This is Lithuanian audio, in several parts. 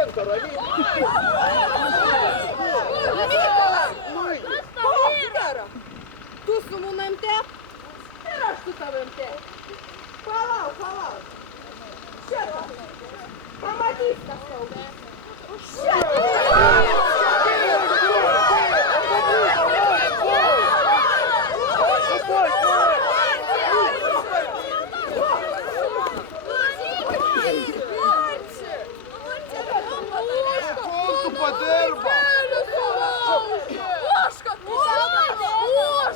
Ген каролі. Tu sumu МТ? Era tu tava МТ. Palau. Šerva. Pamatys kas tau. Конту подерба.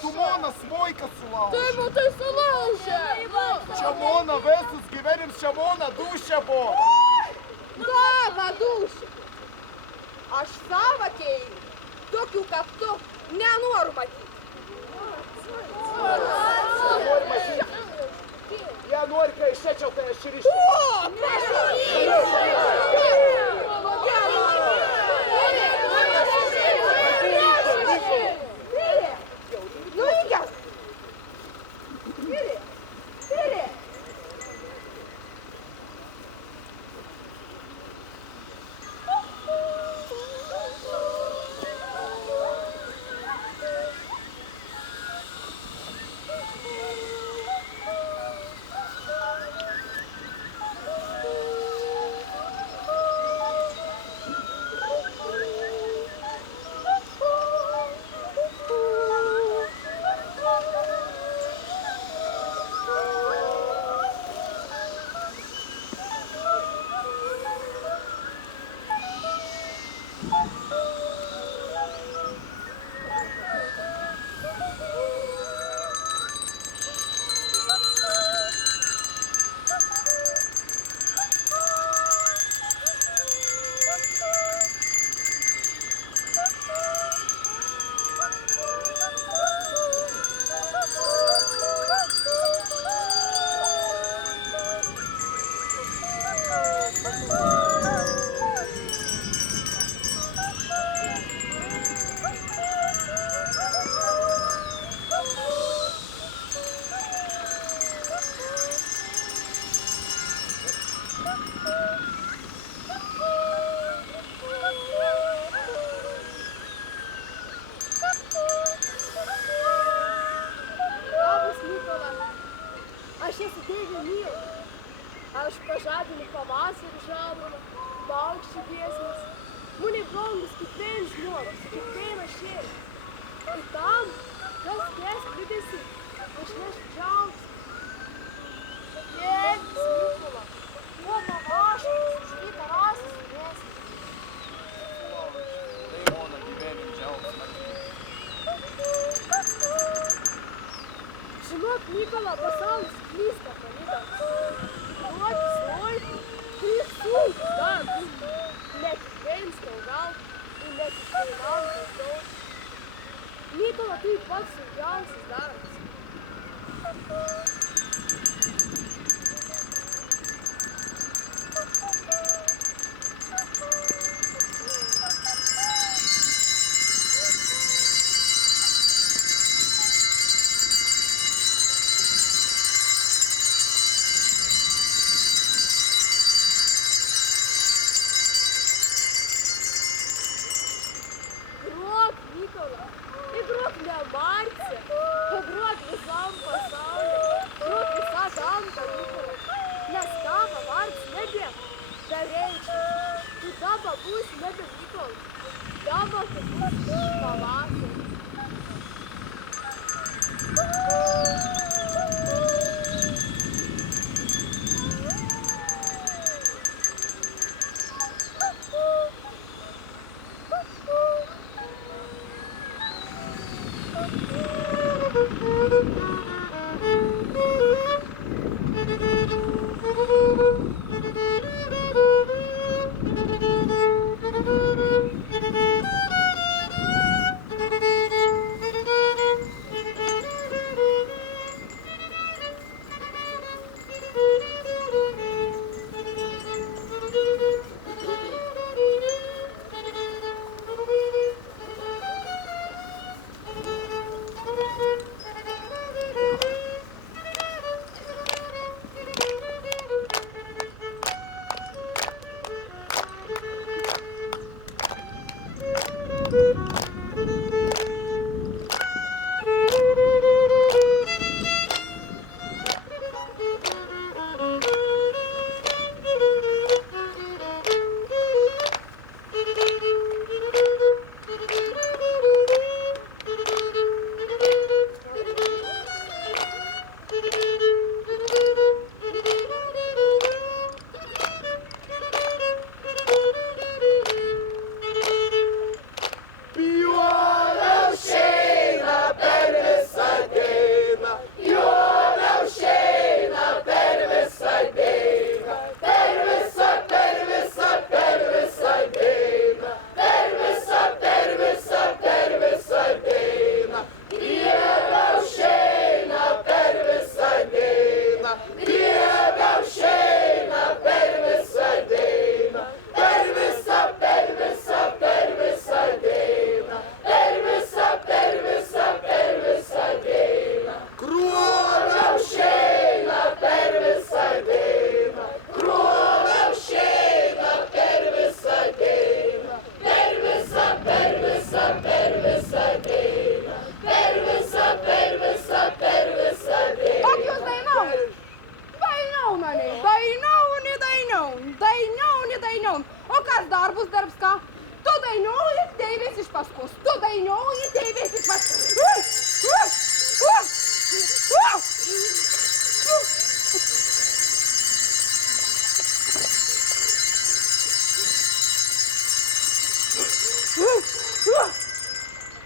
Тумона смойка сулауша. Ти sulaužė! Čamona visus gyvenim čamona dušia buvo. Gava dušą! Aš savo keilu, tokių kaip tu, nenoriu matyti. Ja nori, kai išėčiau, tai aš ir išėčiau. Nu įgės! Tiri! Aš pažadinu pavasarį žalumą, paukščių giesmes, mane gongus kiekvienas žmogus, kiekvieną šėlį. Ir tam, kas ties liūdėsi, aš nešu džiaugsmą. Tėtis Mykula, kuo pavaškas, užvyka rasas vyresnis. Tai mano gyvenim džiaugsmą. Žinok, Mykula, pasaulis klysta palydas. Duotis laikų, prisūk darbus, ne kiekvienas tau gal ir ne kiekvienam tau daug. Mykula, tai pats sunkiausias darbas. Grok, Mykula, tai grok ne Marse, o grok visam pasauliu.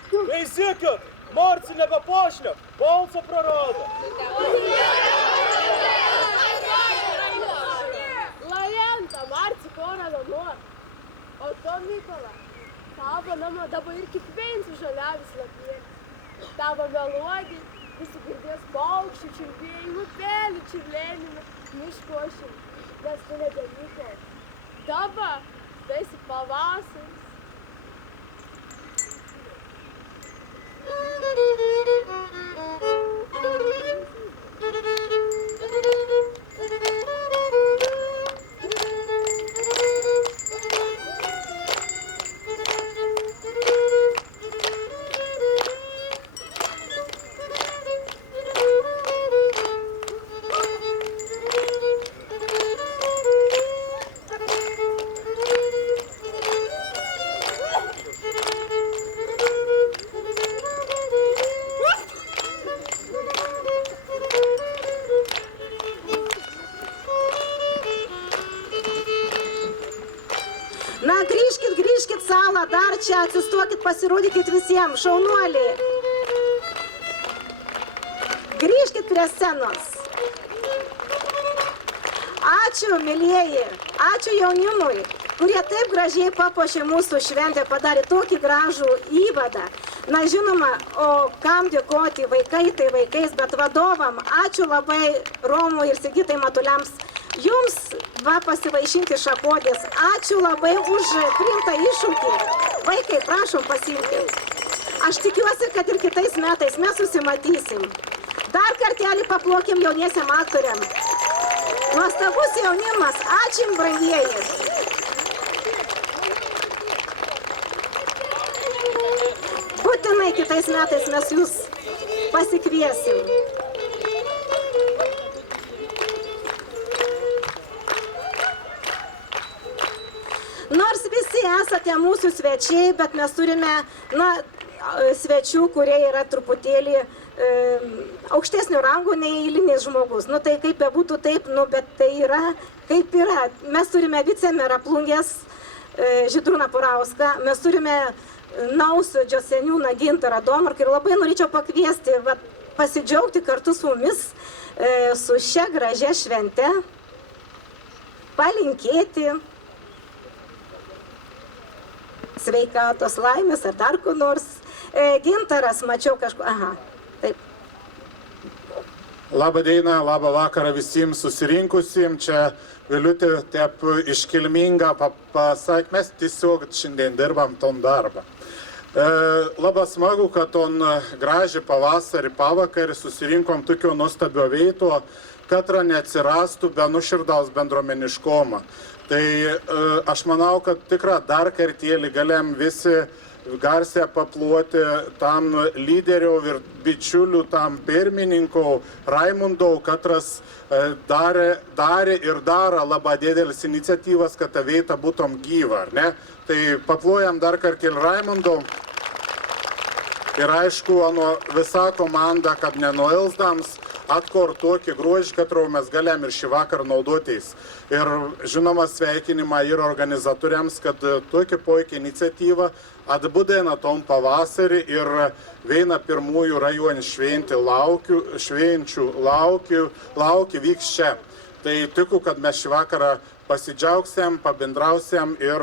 Klausykit, Marci nebepošlė, balsą prarado. Lajenta, Marci korado nor. O to Mykola, tavo nama dabar ir kiekvienas žaliavis lapėlis. Tavo melodija, visi girdės paukščių čiulbėjimų, pelių čiurlenimų, miško ošimų. Nes tu nebe Mykola. Dabar tu esi pavasaris. Na, grįžkit salą, dar čia atsistokit, pasirodykit visiems, šaunuoliai. Grįžkit prie scenos. Ačiū, mylieji, ačiū jaunimui, kurie taip gražiai papuošė mūsų šventę, padarė tokį gražų įvadą. Na, žinoma, o kam dėkoti, vaikai tai vaikais, bet vadovam, ačiū labai Romui ir Sigitai Matuliams. Jums va pasivaišinti šakodės. Ačiū labai už priimtą iššūkį. Vaikai, prašom pasiimti. Aš tikiuosi, kad ir kitais metais mes susimatysim. Dar kartelį paplokim jauniesiam aktoriam. Nuostabus jaunimas. Ačiū, brangieji. Būtinai kitais metais mes jūs pasikviesim. Nors visi esate mūsų svečiai, bet mes turime, svečių, kurie yra truputėlį aukštesnio rango nei eilinis žmogus. Tai kaip bebūtų taip, bet tai yra kaip yra. Mes turime vicemerą Plungės Žydrūną Purauską, mes turime Nausodžio seniūną Gintarą Domarką ir labai norėčiau pakviesti, pasidžiaugti kartu su mumis su šia gražia švente, palinkėti sveikatos, laimės ar dar ko nors. Gintaras, mačiau kažko. Aha, taip. Labą dieną, labą vakarą visiems susirinkusiems. Čia Viliutė taip iškilminga pasakė, mes tiesiog šiandien dirbam ton darbą. Labai smagu, kad ton gražią pavasarį, pavakarį susirinkom tokio nuostabio veito, kad neatsirastų be nuoširdaus bendruomeniškumo. Tai aš manau, kad tikrai dar kartėlį galėm visi garsiai paploti tam lyderio ir bičiulių, tam pirmininkų Raimundau, katras darė ir daro labai didelis iniciatyvas, kad ta veita būtum gyva, ar ne? Tai paplojam dar kartėlį Raimundau. Ir aišku, visa komanda, kad nenuilsdams, atkor tokį grožį, kad mes galėm ir šį vakarą naudotis. Ir žinoma sveikinimą ir organizatoriams, kad tokia puikia iniciatyva atbūdėna tom pavasarį ir viena pirmųjų rajonų švenčių laukia vyks čia. Tai tikiu, kad mes šį vakarą pasidžiaugsim, pabendrausim ir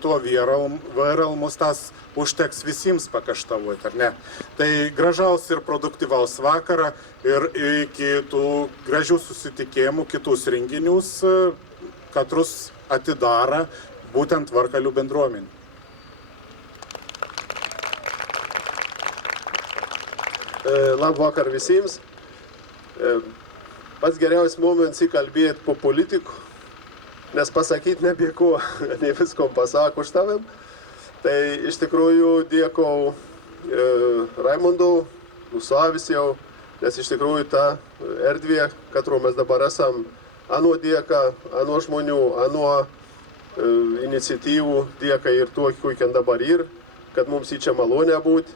tuo vėral mus tas užteks visiems pakaštavoti, ar ne? Tai gražaus ir produktyvaus vakarą ir iki tų gražių susitikimų, kitus renginius, katrus atidara būtent Varkalių bendruomenė. Labą vakarą visiems. Pats geriausias momentas įkalbėti po politikų, nes pasakyti nebėko, ne viskom pasako už tavim. Tai iš tikrųjų dėkau Raimundau, Nusavis jau, nes iš tikrųjų ta erdvė, katru mes dabar esam, ano dėka, ano žmonių, ano iniciatyvų dėka ir tuo, kokiam dabar ir, kad mums į čia malonę būti.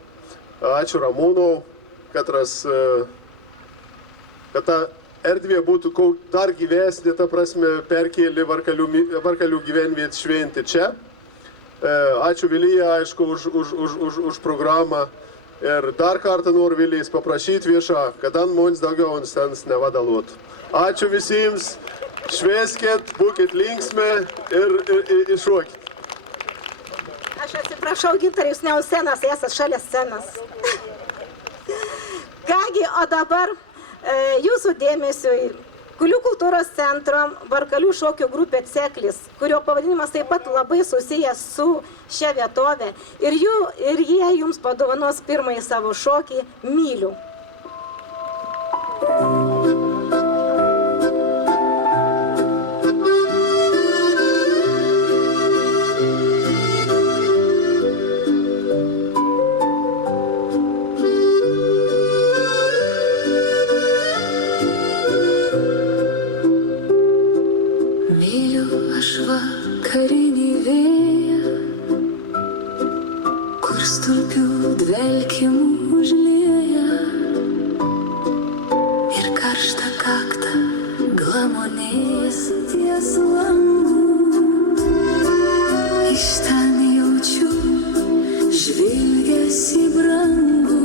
Ačiū Ramūnau, kad ta erdvė būtų dar gyvesnė, ta prasme, perkėlė Varkalių gyvenvietę šventę čia. Ačiū Vilija, aišku, už programą. Ir dar kartą noriu Vilijais paprašyti viešą, kad ant mums daugiau instans nevadaluotų. Ačiū visiems, švęskit, būkit linksmi ir iššokit. Aš atsiprašau, Gintarai, jūs ne už scenas, esat šalia scenas. Kągi, o dabar jūsų dėmesiui Kulių kultūros centro Varkalių šokio grupė Ceklis, kurio pavadinimas taip pat labai susijęs su šia vietovė. Ir jie jums padovanos pirmąjį savo šokį Myliu. Vakarinį vėją, kur stulpių dvelkimų užlieja ir karštą kaktą glamonės ties langu. Iš ten jaučiu žvilgesį brangų.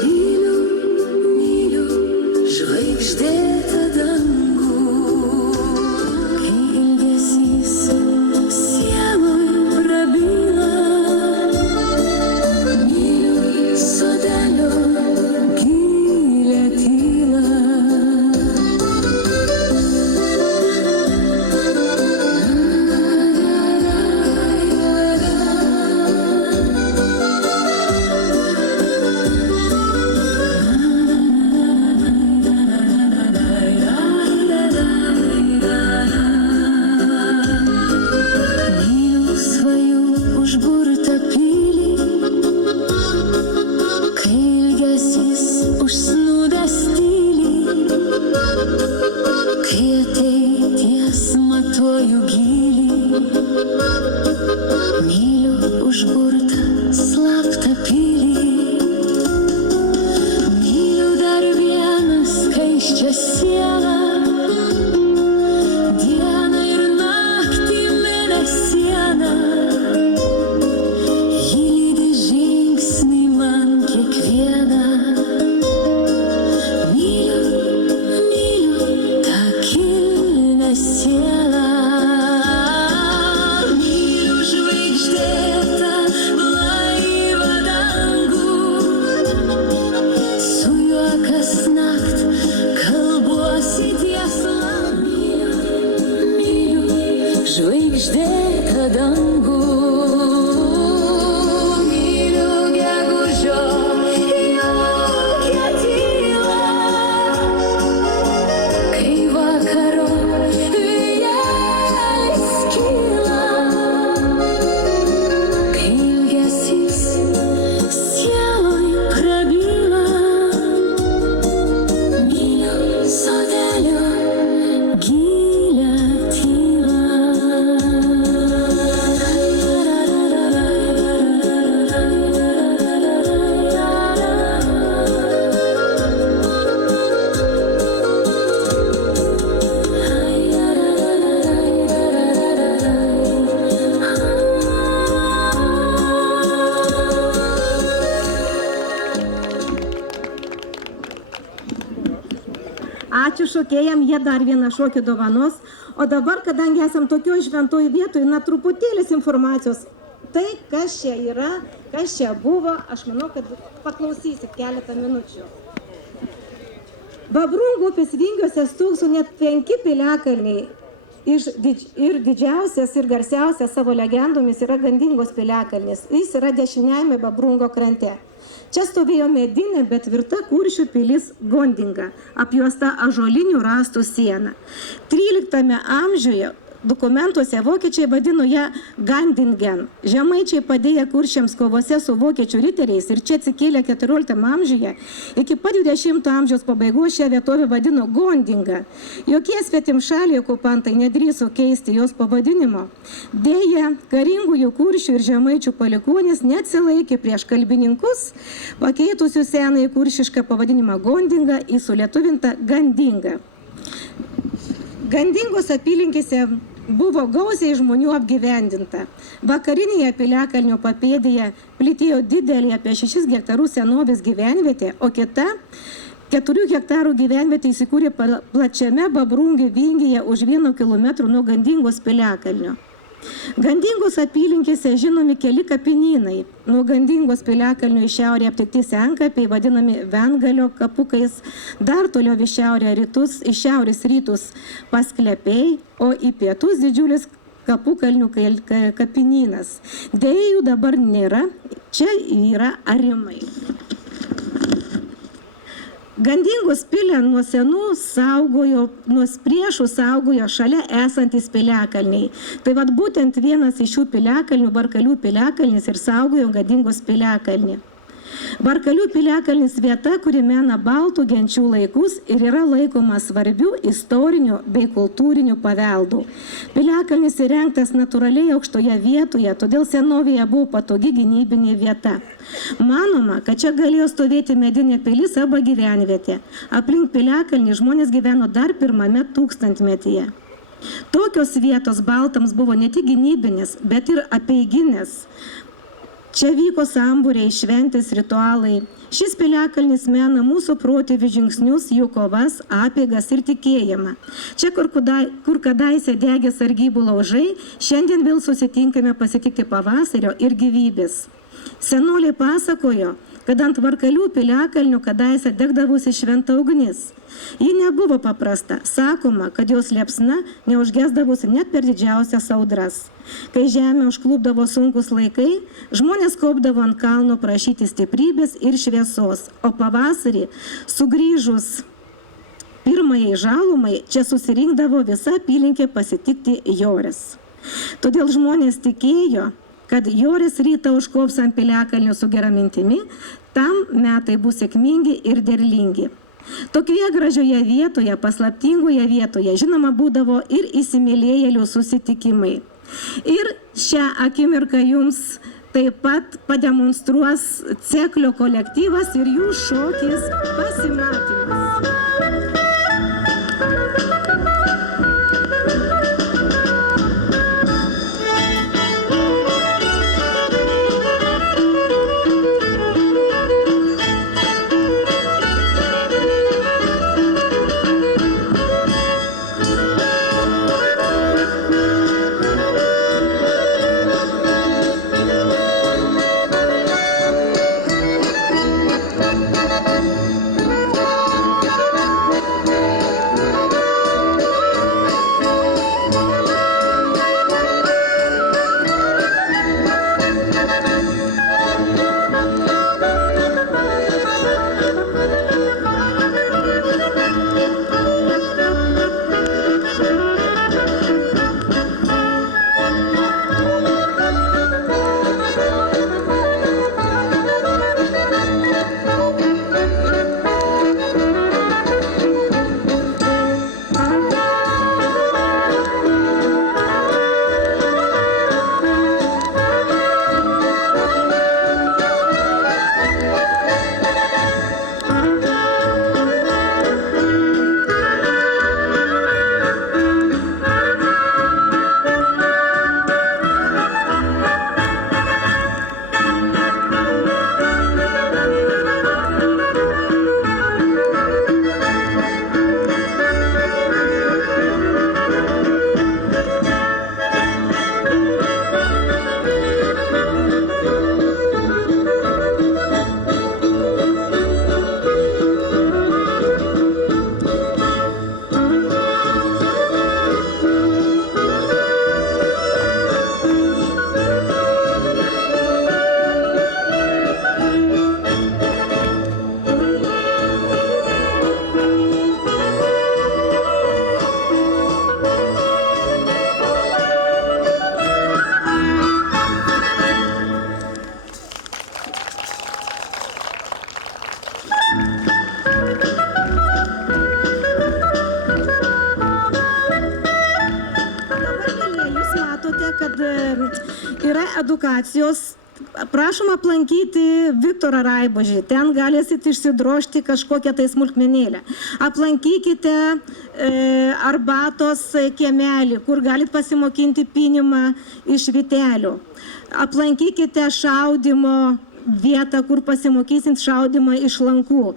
Myliu, myliu žvaigždėtą dangų. Žvaigždėtą dangų, myliu gegužio jaukią tylą, kai vakaro vėjelis kyla, kai ilgesys sieloj prabyla, myliu sodelio gilią tylą. Ačiū šokėjam, jie dar vieną šokį dovanos. O dabar, kadangi esam tokio šventoj vietoj, truputėlis informacijos. Tai, kas čia yra, kas čia buvo, aš manau, kad paklausysit keletą minučių. Babrungų upės vingiuose stūkso net 5 piliakalniai. Ir didžiausias ir garsiausias savo legendomis yra Gandingos piliakalnis. Jis yra dešiniajame Babrungo krante. Čia stovėjo medinė, bet tvirta Kuršių pilis Gondinga, apjuosta ąžuolinių rąstų siena. 13 amžiuje dokumentuose vokiečiai vadino ją Gandingen. Žemaičiai padėję kuršiams kovose su vokiečių riteriais ir čia atsikėlė 14 amžiuje. Iki pat 20 amžiaus pabaigos šią vietovę vadino Gondinga. Jokie svetimšaliai okupantai nedrįso keisti jos pavadinimo. Deja, karingųjų kuršių ir žemaičių palikuonis neatsilaikė prieš kalbininkus, pakeitusių senąjį kuršišką pavadinimą Gondinga į sulietuvintą Gandingą. Gandingos apylinkėse buvo gausiai žmonių apgyvendinta. Vakarinėje Piliakalnio papėdėje plytėjo didelė apie 6 hektarų senovės gyvenvietė, o kita 4 hektarų gyvenvietė įsikūrė plačiame Babrungio vingyje už 1 kilometrų nuo Gandingos Piliakalnio. Gandingos apylinkėse žinomi keli kapinynai. Nuo Gandingos Piliakalnio į šiaurę aptikti senkapiai vadinami Vengalio kapukais, dar toliau į šiaurę rytus, į šiaurės rytus Pasklepiai, o į pietus didžiulis Kapukalnių kapinynas. Deja, jų dabar nėra, čia yra arimai. Gandingos pilę nuo senų saugojo, nuo priešų saugojo šalia esantis piliakalniai. Tai vat būtent vienas iš šių piliakalnių, Barkalių piliakalnis, ir saugojo Gandingos piliakalnį. Barkalių piliakalnis vieta, kuri mena baltų genčių laikus ir yra laikoma svarbių istorinių bei kultūrinių paveldų. Piliakalnis įrengtas natūraliai aukštoje vietoje, todėl senovėje buvo patogi gynybinė vieta. Manoma, kad čia galėjo stovėti medinė pilis arba gyvenvietė. Aplink piliakalnį žmonės gyveno dar 1 tūkstantmetyje. Tokios vietos baltams buvo ne tik gynybinės, bet ir apeiginės. Čia vyko sambūriai, šventės, ritualai. Šis piliakalnis mena mūsų protėvių žingsnius, jų kovas, apeigas ir tikėjimą. Čia, kur kadaise degė sargybų laužai, šiandien vėl susitinkame pasitikti pavasario ir gyvybės. Senoliai pasakojo, kad ant Barkalių piliakalnių kadaise degdavusi šventa ugnis. Ji nebuvo paprasta. Sakoma, kad jos liepsna neužgesdavusi net per didžiausias audras. Kai žemė užklupdavo sunkus laikai, žmonės kopdavo ant kalno prašyti stiprybės ir šviesos, o pavasarį, sugrįžus pirmajai žalumai, čia susirinkdavo visa apylinkė pasitikti Jorės. Todėl žmonės tikėjo, kad Jorės rytą užkops ant piliakalnių su gera mintimi, tam metai bus sėkmingi ir derlingi. Tokioje gražioje vietoje, paslaptingoje vietoje, žinoma, būdavo ir įsimylėjėlių susitikimai. Ir šią akimirką jums taip pat pademonstruos Ceklio kolektyvas ir jų šokis pasimatymas. edukacijos prašom aplankyti Viktorą Raibožį. Ten galėsit išsidrožti kažkokią tai smulkmenėlę. Aplankykite arbatos kiemelį, kur galit pasimokinti pinimą iš vitelių. Aplankykite šaudimo vietą, kur pasimokysit šaudimą iš lankų.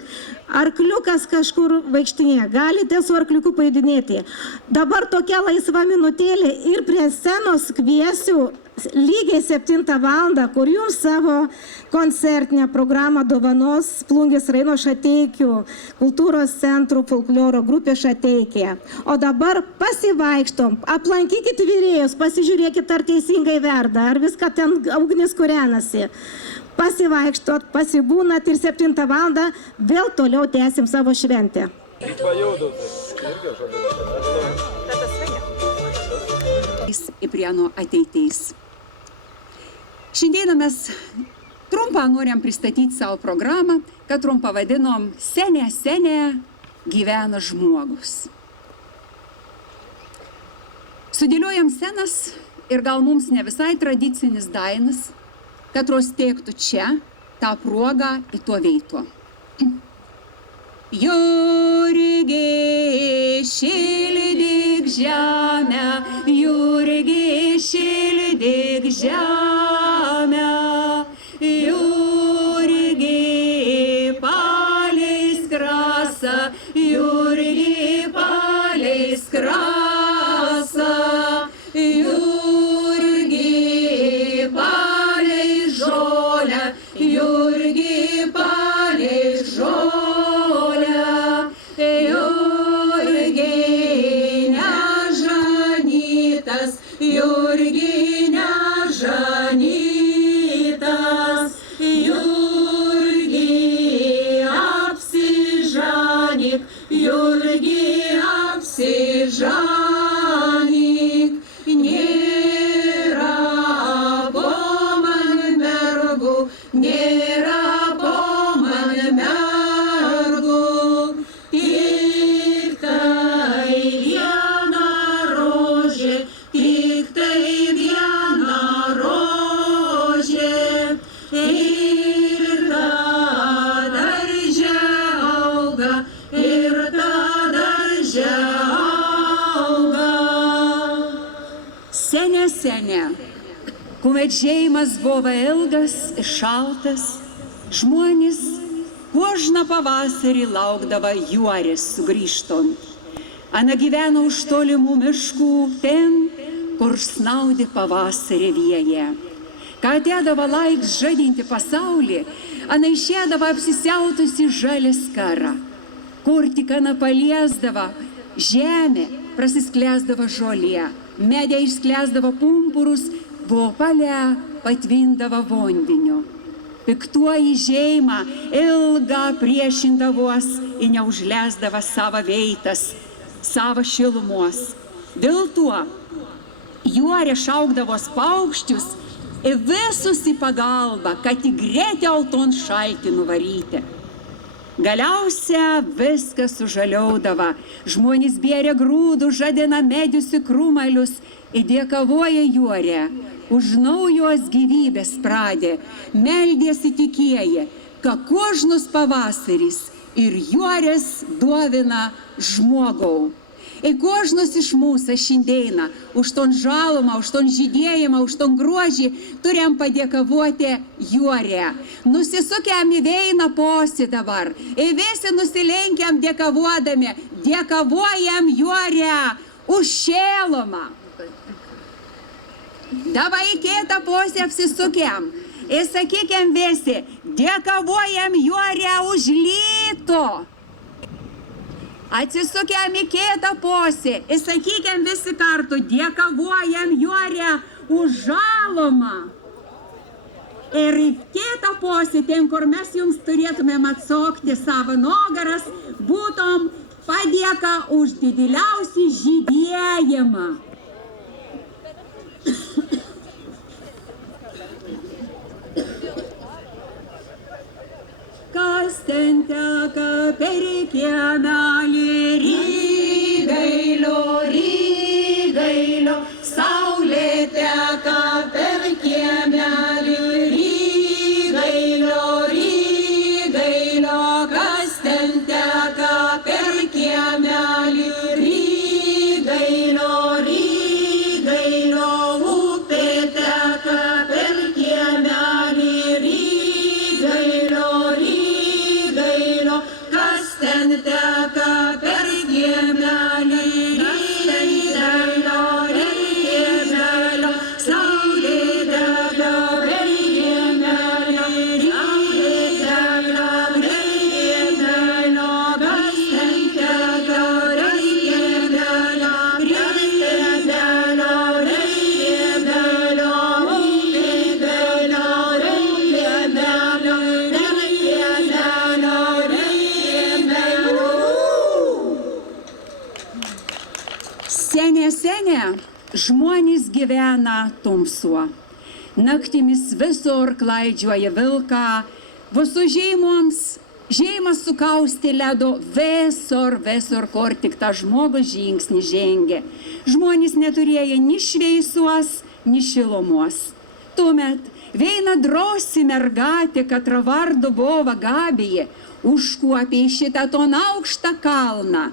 Arkliukas kažkur vaikštinėje, galite su arkliuku pajudinėti. Dabar tokia laisva minutėlė ir prie scenos kviesiu lygiai 7 valandą, kur jums savo koncertinę programą dovanos Plungės rajono Šateikių kultūros centrų folkloro grupė Šateikė. O dabar pasivaikštom, aplankykit virėjus, pasižiūrėkit, ar teisingai verda, ar viską ten ugnis kūrenasi. Pasivaikštot, pasibūnat ir 7 valandą vėl toliau tęsim savo šventę. Į Prienų ateitis. Šiandieną mes trumpą norim pristatyti savo programą, kad trumpą vadinom Senė gyvena žmogus. Sudėliojam scenas ir gal mums ne visai tradicinis dainas, katros teiktų čia tą progą į to veito. Jurgi šildyk žemę, Jurgi šildyk žemę, Jurgi paleis krasą, Jurgi paleis krasą, Jurgi paleis žolę, Jurgi paleis žolę, Jurgi nežanytas, Jurgi nežanytas, Jurgi apsižanyk, Jurgi apsižanyk, nėra po man mergų, nėra po man mergų, tik tai viena rožė, tik tai viena rožė, ir ta darže auga, ir ta darže auga. Senė, kuomet žeimas buvo ilgas ir šaltas, žmonės kožną pavasarį laukdavo juorės sugrįžtant. Ana gyveno už tolimų miškų ten, kur snaudė pavasarį vėją. Ką atėdavo laiks žadinti pasaulį, ana išėdavo apsisiautusi žalį skarą. Kur tik ana paliesdavo, žemė prasisklęsdavo žolė, medė išsklęsdavo pumpurus, vopale patvindavo vandeniu. Piktuoji žeima ilgą priešindavos ir neužlesdavo savo veitas, savo šilumos. Dėl to juorė šaukdavos paukščius ir visus į pagalbą, kad į gretę alton šaltį nuvaryti. Galiausia viskas sužaliaudavo, žmonės bėrė grūdų, žadina medžius į krūmalius, įdėkavoja juorė, už naujos gyvybės pradė, meldėsi tikėję, kad kožnus pavasaris ir juorės duovina žmogau. Ir kožnus iš mūsų šiandieną už ton žalumą, už ton žydėjimą, už ton grožį turėjom padėkavoti juorę. Nusisukiam į veiną posį dabar ir visi nusilenkiam dėkavodami, dėkavojam juorę už šėlumą. Dabar į kitą posį apsisukiam ir sakykiam visi, dėkavojam juorę už lyto. Atsisukiam į kitą posį ir sakykiam visi kartu, dėkavojam juorę už žalumą. Ir į kitą posį, ten, kur mes jums turėtumėm atsokti savo nugaras, būtum padėka už dideliausią žydėjimą. Kas ten teka per kiemelį, Rygailio, saulė teka per kiemelį, teka per kiemelį, raidelio, raidelio, saulė dega per kiemelį, raidelio, raidelio, kas ten teka, raidelio, raidelio, raidelio, Senė, žmonės gyvena tamsuo. Naktimis visur klaidžioja vilką, visų žeimas sukausti ledo visur, kur tik ta žmogus žingsnį žengia. Žmonės neturėjo ni šviesos, ni šilumos. Tuomet viena drosi mergatė, katra vardu buvo Gabija, užkuopė šitą ton aukštą kalną.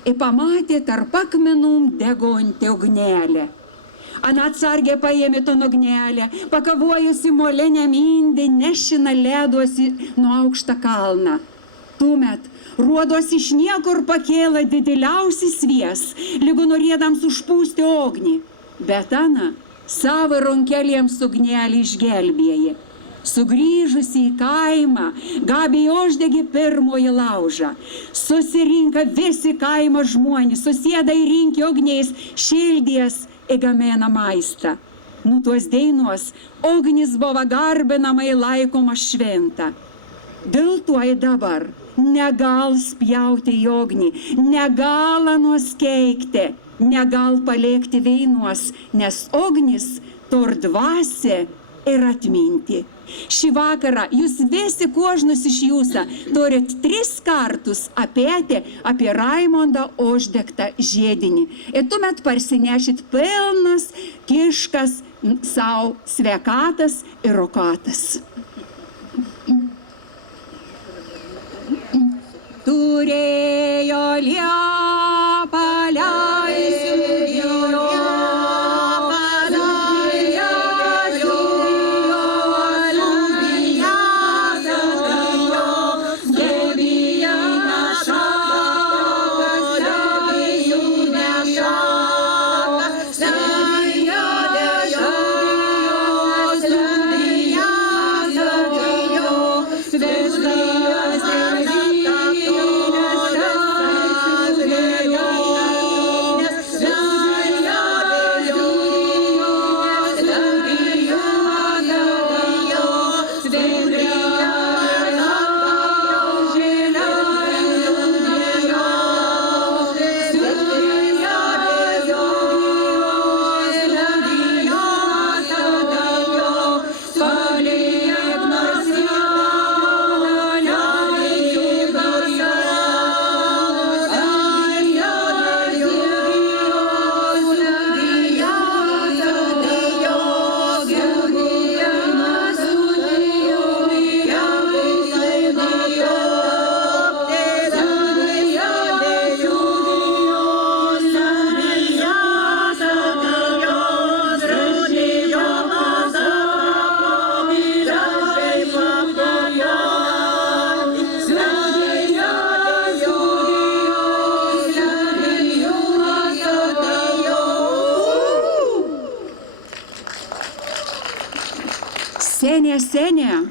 Ir pamatė tarp akmenų degonti ugnelę. Ana atsargiai paėmė ton ugnelę, pakavojusi moliniam indį, nešina leduosi nuo aukštą kalną. Tuomet ruodos iš niekur pakėla dideliausi svies, lygu norėdams užpūsti ognį. Bet Ana savo rankelėms ugnelį išgelbėjo. Sugrįžusi į kaimą, Gabija uždegė pirmoji laužą. Susirinka visi kaimo žmonės, susėda į rinkį ugniais, šildies ir gamina maistą. Nu tuos dainos ugnis buvo garbinamai laikoma šventa. Dėl to ir dabar negal spjauti į ugnį, negal nuskeikti, negal palikti veinuos, nes ugnis tor dvasia ir atminti. Šį vakarą jūs visi kožnus iš jūsų turit 3 kartus apėti apie Raimondą uždegtą žiedinį. Ir tuomet parsinešit pilnas kiškas savo sveikatas ir rokatas. Turėjo liepą leisiu jo. Senė,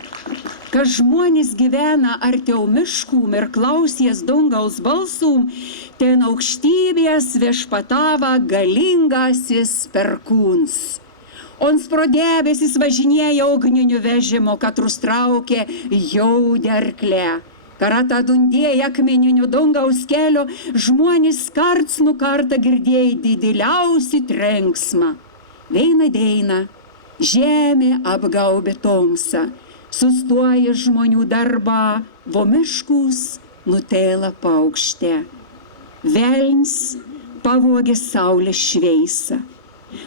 kad žmonės gyvena artiau miškų ir klausies dangaus balsų, ten aukštybės viešpatava galingasis perkūns. Ons pro debesis važinėja ugniniu vežimu, katrus traukė jaudė arklė. Karata dundėja akmeniniu dangaus kelio, žmonės karts nu kartą girdėjo dideliausią trenksmą. Veina deina. Žemė apgaubė tamsą, sustoja žmonių darbą, vo miškus nutėla paukštė. Velns pavogė saulės šviesą.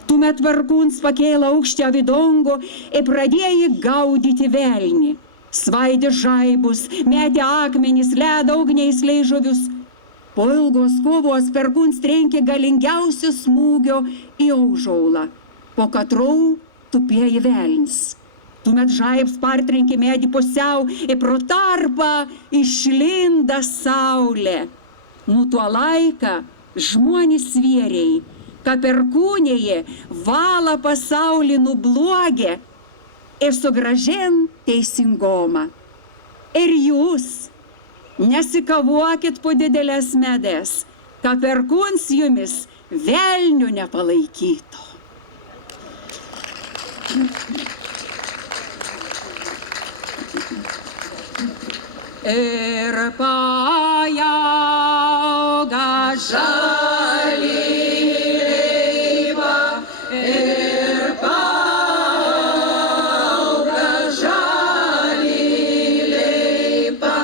Tuomet perkūns pakėlė aukštę vidongo ir pradėjo gaudyti velnį. Svaidė žaibus, metė akmenis, ledą ugniais leižuvius. Po ilgos kovos perkūns trenkė galingiausių smūgio į aužaulą. Po katrų tupėjo velns. Tuomet žaibs partrenkė medį pusiau ir pro tarpą išlinda saulė. Nu tuo laiką žmonės svėriai, ką perkūnėje vala pasaulį nublogė ir sugražin teisingomą. Ir jūs nesikavuokit po didelės medės, ką perkūns jumis velnių nepalaikytų. Ir paauga žali leiva, ir paauga žali leiva,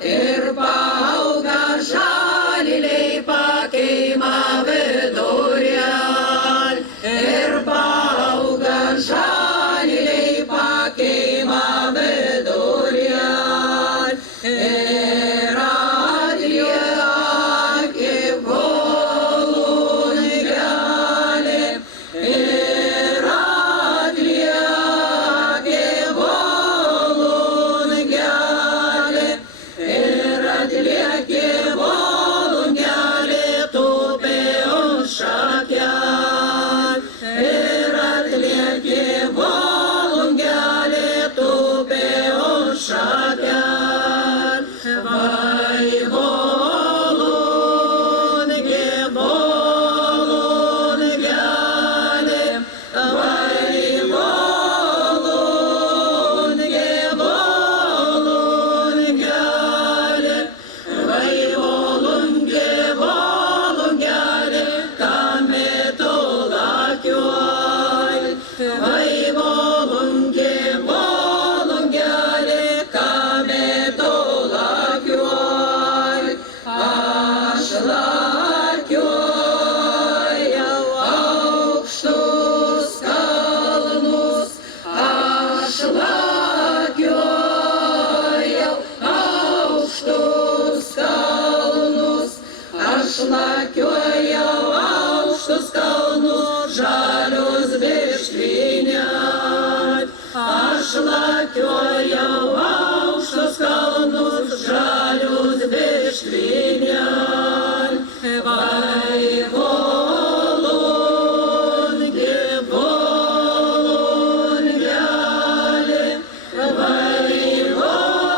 ir paauga žali leiva, kaima vidurial, ir paauga žali leiva, kaima vidurial. Ir atlieki volungelį, ir atlieki volungelį, ir atlieki volungelį, tupi už šakelį, ir atlieki volungelį, tupi už šakelį. Vai volunge, volungelį, vai volunge, volungelį, vai volunge, volungelį, kame tu lakiuoj, vai volunge, volungelį, kame tu lakiuoj, aš lakiuojau aukštus kalnus, aš lakiuojau aukštus kalnus, aš lakiuojau aukštus kalnus, žalius vištvinės, aš lakiuojau aukštus kalnus, žalius vištvinės, vai volunge, volungelį, vai volunge,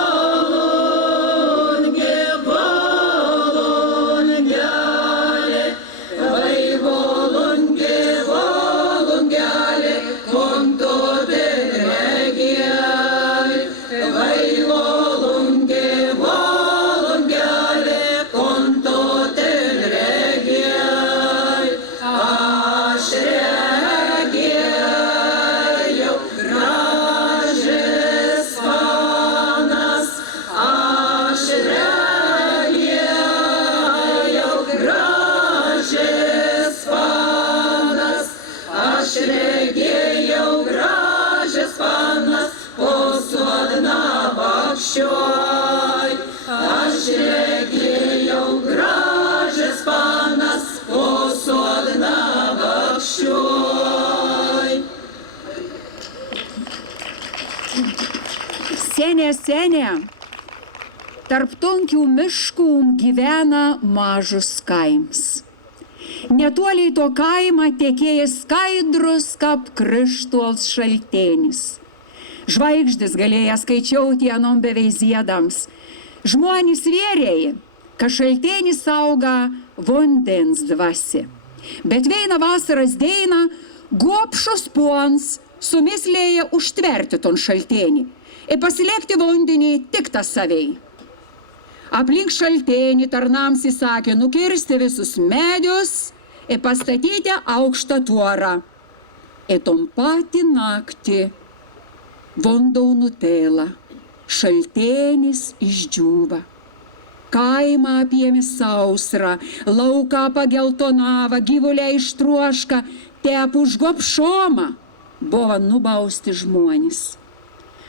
volungelį, vai volunge, volungelį, konto beregėlį, vai volunge, volungelį, konto beregėlį, aš regėjau gražias panas, aš regėjau gražias panas, aš regėjau gražias panas, po sodna bakščioj, aš regėjau gražias panas, po sodna bakščioj. Senė, senė, tarp tonkių miškų gyvena mažus kaims. Netoliai to kaimą tekėja skaidrus kap krištols šaltenis. Žvaigždės galėja skaičiauti anom beveizėdams. Žmonės vėrėjai, kad šaltenis auga vandens dvasia. Bet veina vasaras deina, gopšos pons sumislėja užtverti ton šaltenį ir pasilikti vandenį tik tas savei. Aplink šaltenį tarnams įsakė nukirsti visus medžius ir pastatyti aukštą tvorą. Ir tom patį naktį vandau nutėla, šaltenis išdžiūva. Kaimą apėmė sausra, lauką pageltonava, gyvuliai ištruoška, tep už gopšomą buvo nubausti žmonės.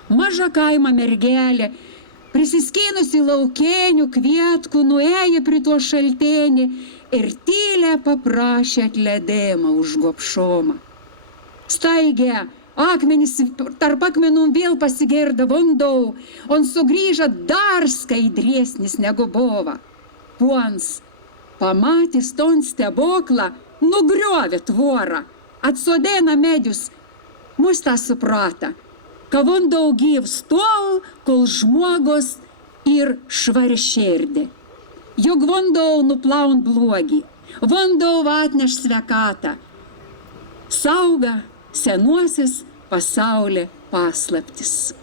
Maža kaima mergelė, prisiskynusi laukėnių kvietkų, nuėjo prie to šaltenį ir tylę paprašė atleidimą už gopšomą. Staigė Akmenys tarp akmenų vėl pasigerda vandau, on sugrįža dar skaidresnis negu buvo. Puons, pamatys ton stebuklą, nugriovė tvorą, atsodina medžius, mus tą suprata, ka vandau gyvs tol, kol žmogus ir švari širdį. Juk vandau nuplaun blogį, vandau atneš sveikatą, sauga senuosis pasaulio paslaptis.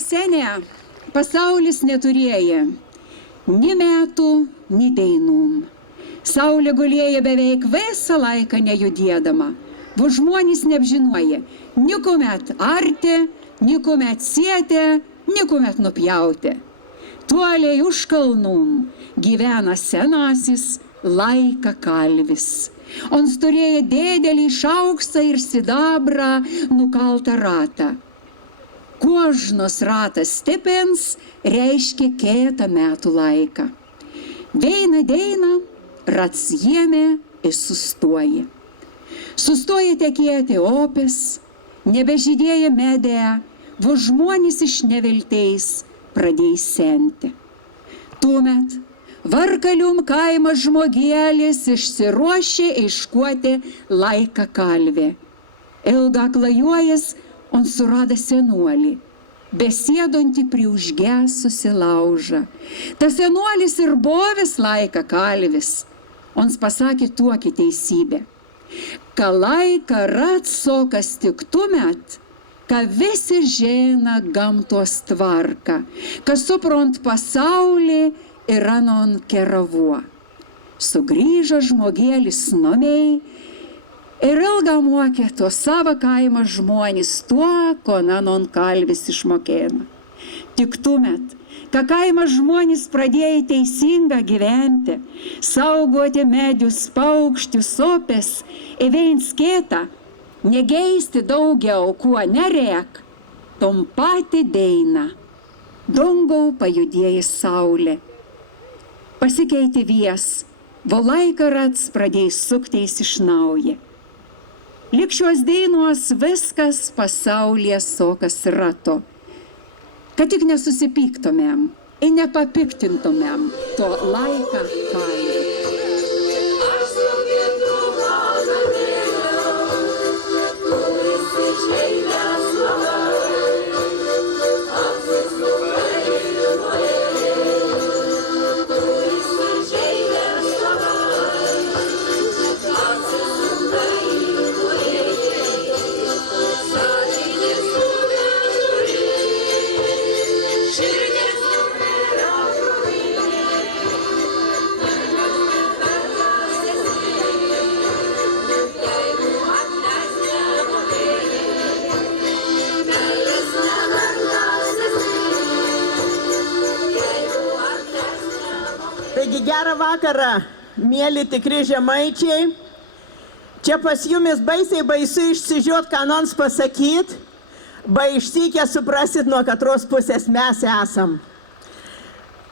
Senė, pasaulis neturėja ni metų, ni dainų. Saulė gulėja beveik visą laiką nejudėdama. Bu žmonės neapžinoja, nikuomet arti, nikuomet sietė, nikuomet nupjauti. Tuoliai už kalnum gyvena senasis Laika kalvis. On turėjo dėdelį šauksą ir sidabrą nukaltą ratą. Kožnos ratas stipins reiškia keletą metų laiką. Deina, rats jėmė ir sustoja. Sustoja tekėti opis, nebežydėja medė, vo žmonės iš nevilteis pradėjo senti. Tuomet Varkalium kaimo žmogėlis išsiruošė iškuoti Laiką kalvį. Ilga klajuojas, on surada senuolį, besėdantį prie užgesusi laužą. Tas senuolis ir buvęs Laika kalvis. Ons pasakė tuokį teisybę. Kalaika ratsokas tik tuomet, ka visi žina gamtos tvarką, ka suprant pasaulį ir anon keravuo. Sugrįžo žmogėlis nomiai ir ilgą mokė to savo kaimo žmonės tuo, ko anon kalvis išmokėna. Tik tuomet, ka kaimo žmonės pradėjo teisingą gyventi, saugoti medžius, paukščius, upės, įveins kitą, negeisti daugiau, kuo nerėk, tom pati deina, dangau pajudėjai saulė. Pasikeitė vies, valaika rats pradėjai sukteis iš naujo. Lik šios dainos viskas pasaulyje sokas rato, kad tik nesusipyktumėm ir nepapiktintumėm to laiką kailį. Taigi gerą vakarą, mėly tikri žemaičiai. Čia pas jumis baisiai baisu išsižiūrėt, ką nors pasakyt, išsykę suprasit, nuo katros pusės mes esam.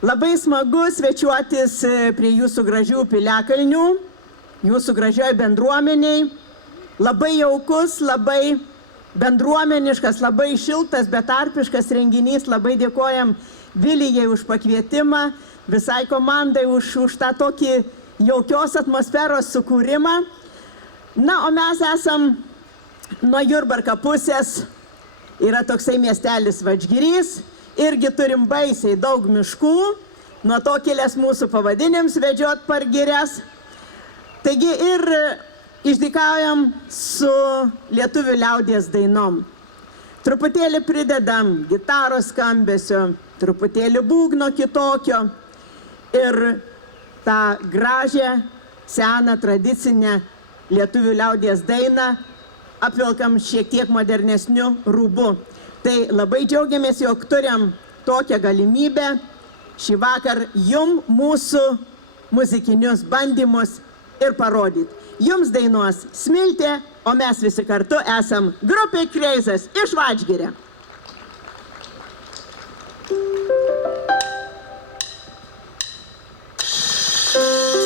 Labai smagu svečiuotis prie jūsų gražių piliakalnių, jūsų gražioj bendruomeniai. Labai jaukus, labai bendruomeniškas, labai šiltas, betarpiškas renginys. Labai dėkojam Vilijai už pakvietimą, visai komandai už tą tokį jaukios atmosferos sukūrimą. Na, o mes esam nuo Jurbarko pusės, yra toksai miestelis Vadžgirys, irgi turim baisiai daug miškų, nuo to kilęs mūsų pavadinims vedžiot pargirės. Taigi ir išdykaujam su lietuvių liaudies dainom. Truputėlį pridedam gitaros skambesio, truputėlį būgno kitokio ir tą gražią, seną, tradicinę lietuvių liaudies dainą apvilkam šiek tiek modernesniu rūbu. Tai labai džiaugiamės, jog turim tokią galimybę šį vakar jum mūsų muzikinius bandymus ir parodyti. Jums dainuos Smiltė, o mes visi kartu esam grupė Kreizas iš Vadžgirio. Oh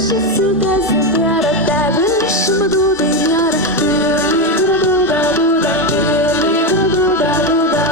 paprašysiu kazimiero, tegu šimdų dainėra. Dūda, dūda, dūda, dūda.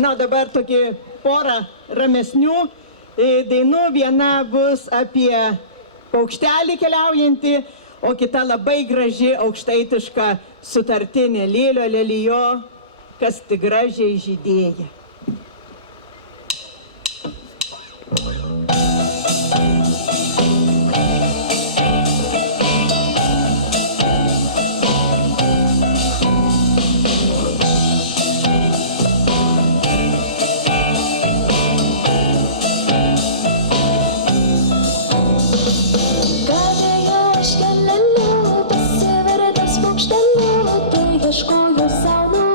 Na, dabar tokį porą ramesnių dainų. Viena bus apie paukštelį keliaujantį, o kita labai graži aukštaitiška sutartinė lėlio lelijo, kas tik gražiai žydėja. Ieškoju sau namų.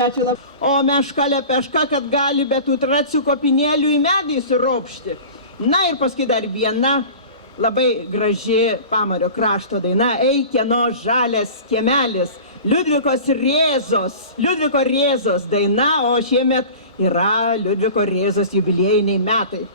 ačiū labai. O meška lepeška, kad gali be tų tracių kopinėlių į medį įsiropšti. Na ir paskui dar viena labai graži Pamario krašto daina, Ei kieno žalias kiemelis, Liudviko Rėzos daina, o šiemet yra Liudviko Rėzos jubiliejiniai metai.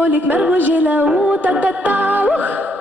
Volik mergužėlė, ta ta ta.